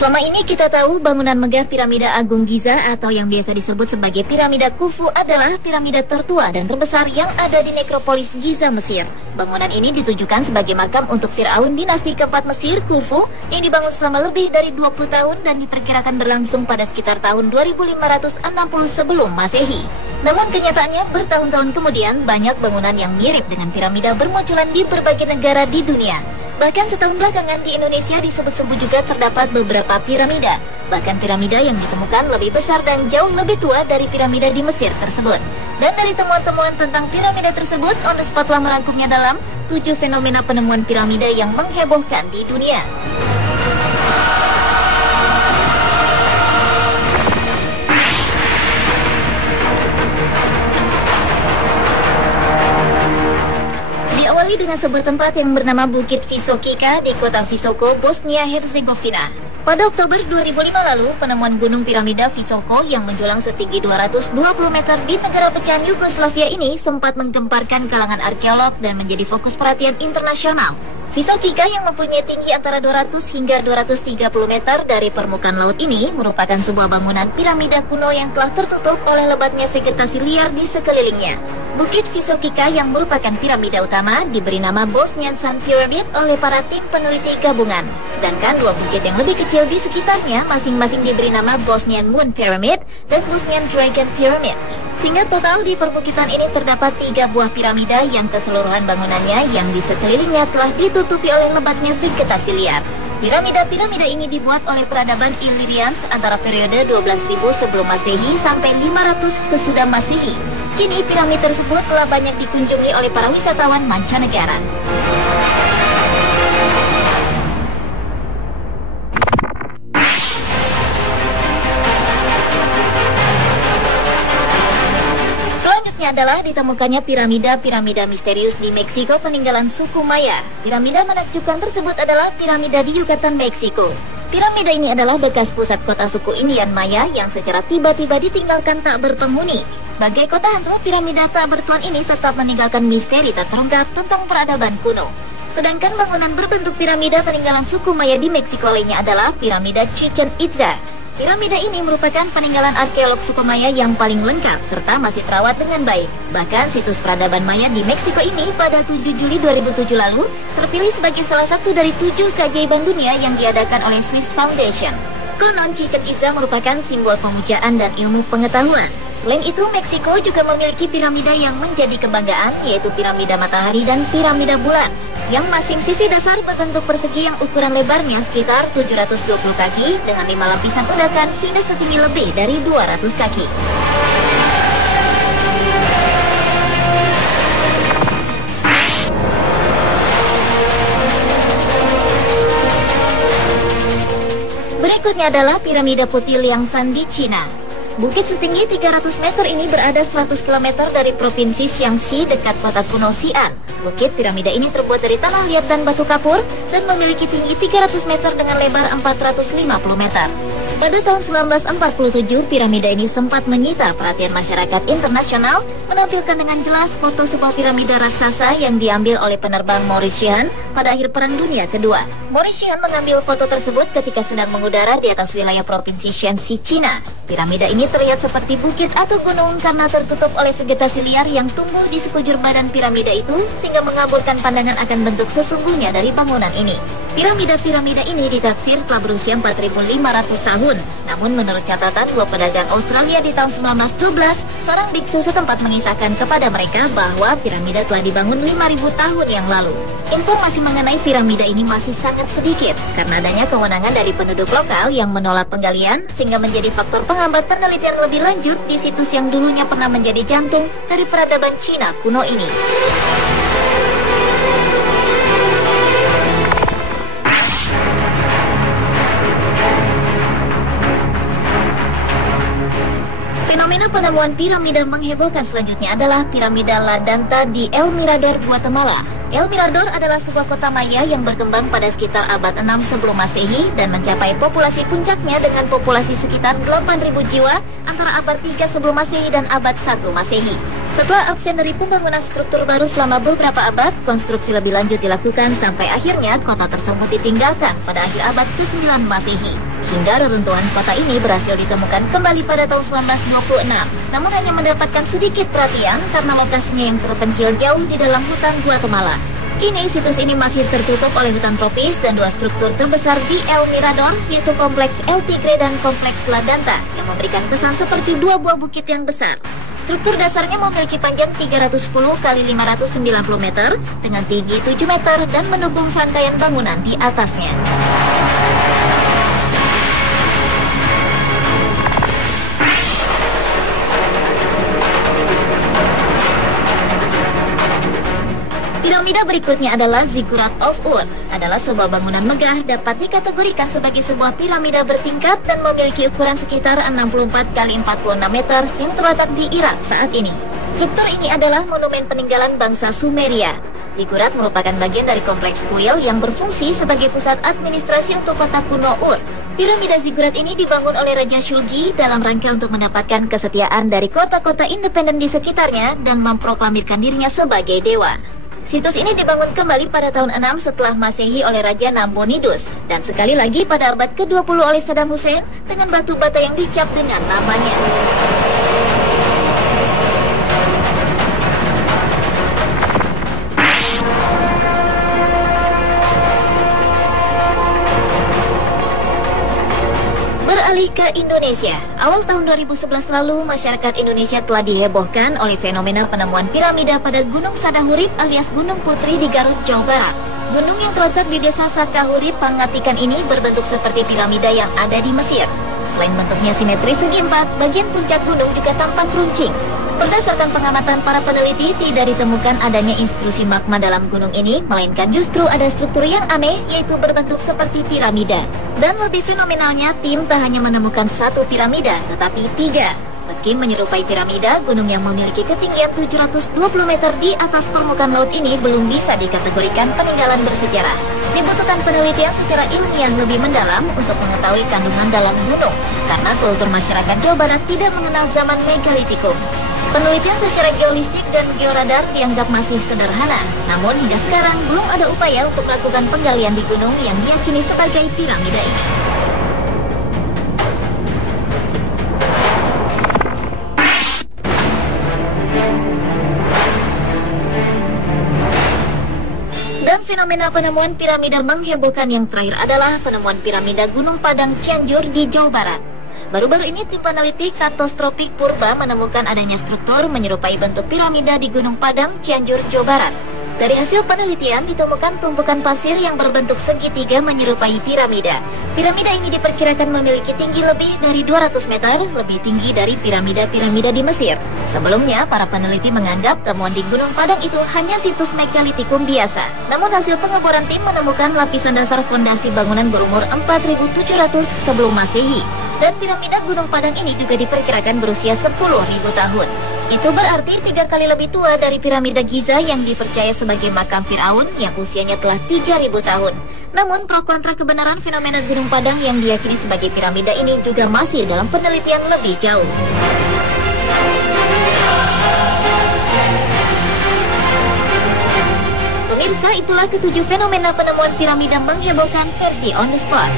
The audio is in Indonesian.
Selama ini kita tahu bangunan megah piramida Agung Giza atau yang biasa disebut sebagai piramida Khufu adalah piramida tertua dan terbesar yang ada di nekropolis Giza, Mesir. Bangunan ini ditujukan sebagai makam untuk Firaun dinasti keempat Mesir, Khufu, yang dibangun selama lebih dari 20 tahun dan diperkirakan berlangsung pada sekitar tahun 2560 sebelum Masehi. Namun kenyataannya bertahun-tahun kemudian banyak bangunan yang mirip dengan piramida bermunculan di berbagai negara di dunia. Bahkan setahun belakangan di Indonesia disebut-sebut juga terdapat beberapa piramida. Bahkan piramida yang ditemukan lebih besar dan jauh lebih tua dari piramida di Mesir tersebut. Dan dari temuan-temuan tentang piramida tersebut, On The Spot telah merangkumnya dalam 7 fenomena penemuan piramida yang menghebohkan di dunia. Diawali dengan sebuah tempat yang bernama Bukit Visokika di kota Visoko, Bosnia-Herzegovina. Pada Oktober 2005 lalu, penemuan gunung piramida Visoko yang menjulang setinggi 220 meter di negara pecahan Yugoslavia ini sempat menggemparkan kalangan arkeolog dan menjadi fokus perhatian internasional. Visokika yang mempunyai tinggi antara 200 hingga 230 meter dari permukaan laut ini merupakan sebuah bangunan piramida kuno yang telah tertutup oleh lebatnya vegetasi liar di sekelilingnya. Bukit Visokika yang merupakan piramida utama diberi nama Bosnian Sun Pyramid oleh para tim peneliti gabungan. Sedangkan dua bukit yang lebih kecil di sekitarnya masing-masing diberi nama Bosnian Moon Pyramid dan Bosnian Dragon Pyramid. Sehingga total di perbukitan ini terdapat 3 buah piramida yang keseluruhan bangunannya yang di sekelilingnya telah ditutupi oleh lebatnya vegetasi liar. Piramida-piramida ini dibuat oleh peradaban Illyrians antara periode 12.000 sebelum Masehi sampai 500 sesudah Masehi. Kini piramid tersebut telah banyak dikunjungi oleh para wisatawan mancanegara. Adalah ditemukannya piramida-piramida misterius di Meksiko peninggalan suku Maya. Piramida menakjubkan tersebut adalah piramida di Yucatan, Meksiko. Piramida ini adalah bekas pusat kota suku Indian Maya yang secara tiba-tiba ditinggalkan tak berpenghuni. Bagai kota hantu, piramida tak bertuan ini tetap meninggalkan misteri tak terungkap tentang peradaban kuno. Sedangkan bangunan berbentuk piramida peninggalan suku Maya di Meksiko lainnya adalah piramida Chichen Itza. Piramida ini merupakan peninggalan arkeolog suku Maya yang paling lengkap serta masih terawat dengan baik. Bahkan situs peradaban Maya di Meksiko ini pada 7 Juli 2007 lalu terpilih sebagai salah satu dari 7 keajaiban dunia yang diadakan oleh Swiss Foundation. Konon Chichen Itza merupakan simbol pemujaan dan ilmu pengetahuan. Selain itu, Meksiko juga memiliki piramida yang menjadi kebanggaan, yaitu piramida matahari dan piramida bulan, yang masing sisi dasar berbentuk persegi yang ukuran lebarnya sekitar 720 kaki dengan 5 lapisan undakan hingga setinggi lebih dari 200 kaki. Berikutnya adalah piramida putih Liangshan di Cina. Bukit setinggi 300 meter ini berada 100 km dari provinsi Shaanxi dekat kota kuno Xi'an. Bukit piramida ini terbuat dari tanah liat dan batu kapur dan memiliki tinggi 300 meter dengan lebar 450 meter. Pada tahun 1947, piramida ini sempat menyita perhatian masyarakat internasional, menampilkan dengan jelas foto sebuah piramida raksasa yang diambil oleh penerbang Maurice Sheehan pada akhir Perang Dunia Kedua. Maurice Sheehan mengambil foto tersebut ketika sedang mengudara di atas wilayah provinsi Shaanxi, Cina. Piramida ini terlihat seperti bukit atau gunung karena tertutup oleh vegetasi liar yang tumbuh di sekujur badan piramida itu, sehingga mengabulkan pandangan akan bentuk sesungguhnya dari bangunan ini. Piramida-piramida ini ditaksir telah berusia 4.500 tahun. Namun menurut catatan dua pedagang Australia di tahun 1912, seorang biksu setempat mengisahkan kepada mereka bahwa piramida telah dibangun 5.000 tahun yang lalu. Informasi mengenai piramida ini masih sangat sedikit karena adanya kewenangan dari penduduk lokal yang menolak penggalian, sehingga menjadi faktor penghambat penelitian lebih lanjut di situs yang dulunya pernah menjadi jantung dari peradaban Cina kuno ini. Fenomena penemuan piramida menghebohkan selanjutnya adalah piramida La Danta di El Mirador, Guatemala. El Mirador adalah sebuah kota Maya yang berkembang pada sekitar abad 6 sebelum Masehi dan mencapai populasi puncaknya dengan populasi sekitar 8.000 jiwa antara abad 3 sebelum Masehi dan abad 1 Masehi. Setelah absen dari pembangunan struktur baru selama beberapa abad, konstruksi lebih lanjut dilakukan sampai akhirnya kota tersebut ditinggalkan pada akhir abad ke-9 Masehi. hingga reruntuhan kota ini berhasil ditemukan kembali pada tahun 1926. Namun hanya mendapatkan sedikit perhatian karena lokasinya yang terpencil jauh di dalam hutan Guatemala. Kini situs ini masih tertutup oleh hutan tropis dan dua struktur terbesar di El Mirador, yaitu Kompleks El Tigre dan Kompleks La Danta, yang memberikan kesan seperti dua buah bukit yang besar. Struktur dasarnya memiliki panjang 310 kali 590 meter dengan tinggi 7 meter dan mendukung serangkaian bangunan di atasnya. Piramida berikutnya adalah Ziggurat of Ur. Adalah sebuah bangunan megah, dapat dikategorikan sebagai sebuah piramida bertingkat dan memiliki ukuran sekitar 64 kali 46 meter yang terletak di Irak saat ini. Struktur ini adalah monumen peninggalan bangsa Sumeria. Ziggurat merupakan bagian dari kompleks kuil yang berfungsi sebagai pusat administrasi untuk kota kuno Ur. Piramida Ziggurat ini dibangun oleh Raja Shulgi dalam rangka untuk mendapatkan kesetiaan dari kota-kota independen di sekitarnya dan memproklamirkan dirinya sebagai dewa. Situs ini dibangun kembali pada tahun 6 setelah Masehi oleh Raja Nabonidus dan sekali lagi pada abad ke-20 oleh Saddam Hussein dengan batu bata yang dicap dengan namanya. Beralih ke Indonesia, awal tahun 2011 lalu masyarakat Indonesia telah dihebohkan oleh fenomena penemuan piramida pada Gunung Sadahurip alias Gunung Putri di Garut, Jawa Barat. Gunung yang terletak di desa Sakahurip, Pangatikan ini berbentuk seperti piramida yang ada di Mesir. Selain bentuknya simetris segi empat, bagian puncak gunung juga tampak runcing. Berdasarkan pengamatan para peneliti, tidak ditemukan adanya intrusi magma dalam gunung ini, melainkan justru ada struktur yang aneh, yaitu berbentuk seperti piramida. Dan lebih fenomenalnya, tim tak hanya menemukan satu piramida, tetapi tiga. Meski menyerupai piramida, gunung yang memiliki ketinggian 720 meter di atas permukaan laut ini belum bisa dikategorikan peninggalan bersejarah. Dibutuhkan penelitian secara ilmiah lebih mendalam untuk mengetahui kandungan dalam gunung, karena kultur masyarakat Jawa Barat tidak mengenal zaman megalitikum. Penelitian secara geolistik dan georadar dianggap masih sederhana, namun hingga sekarang belum ada upaya untuk melakukan penggalian di gunung yang diyakini sebagai piramida ini. Dan fenomena penemuan piramida menghebohkan yang terakhir adalah penemuan piramida Gunung Padang Cianjur di Jawa Barat. Baru-baru ini tim peneliti Katastropik Purba menemukan adanya struktur menyerupai bentuk piramida di Gunung Padang, Cianjur, Jawa Barat. Dari hasil penelitian ditemukan tumpukan pasir yang berbentuk segitiga menyerupai piramida. Piramida ini diperkirakan memiliki tinggi lebih dari 200 meter, lebih tinggi dari piramida-piramida di Mesir. Sebelumnya, para peneliti menganggap temuan di Gunung Padang itu hanya situs megalitikum biasa. Namun hasil pengeboran tim menemukan lapisan dasar fondasi bangunan berumur 4.700 sebelum Masehi. Dan piramida Gunung Padang ini juga diperkirakan berusia 10.000 tahun. Itu berarti 3 kali lebih tua dari piramida Giza yang dipercaya sebagai makam Firaun yang usianya telah 3.000 tahun. Namun pro kontra kebenaran fenomena Gunung Padang yang diyakini sebagai piramida ini juga masih dalam penelitian lebih jauh. Pemirsa, itulah ketujuh fenomena penemuan piramida menghebohkan versi on the spot.